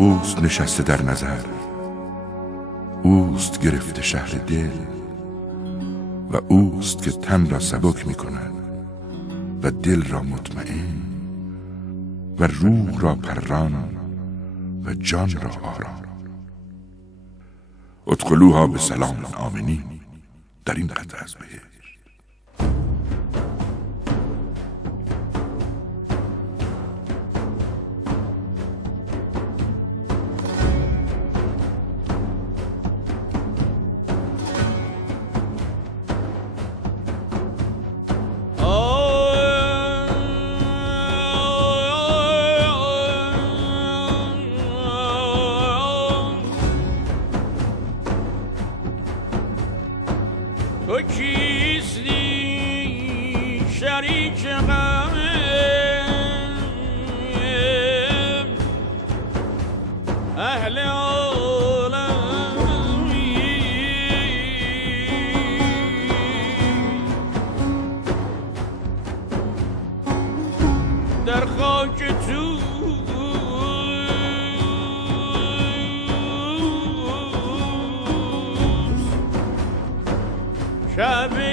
اوست نشسته در نظر، اوست گرفته شهر دل و اوست که تن را سبک می کند و دل را مطمئن و روح را پران و جان را آرام. ادخلوها به سلام آمنین در این قطعه از بهشت. تو کیستی شریک غمم، اهل عالمی در خاک تو شب